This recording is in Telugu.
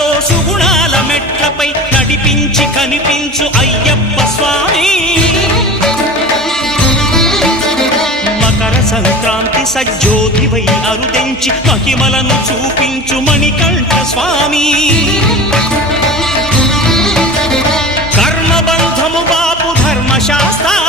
సుఖాలతో సుగుణాల మెట్లపై నడిపించి కనిపించు అయ్యప్ప స్వామి. మకర సంక్రాంతి సజ్జోతివై అరుదెంచి మహిమలను చూపించు మణికంఠ స్వామి. కర్మబంధము బాపు ధర్మశాస్త్ర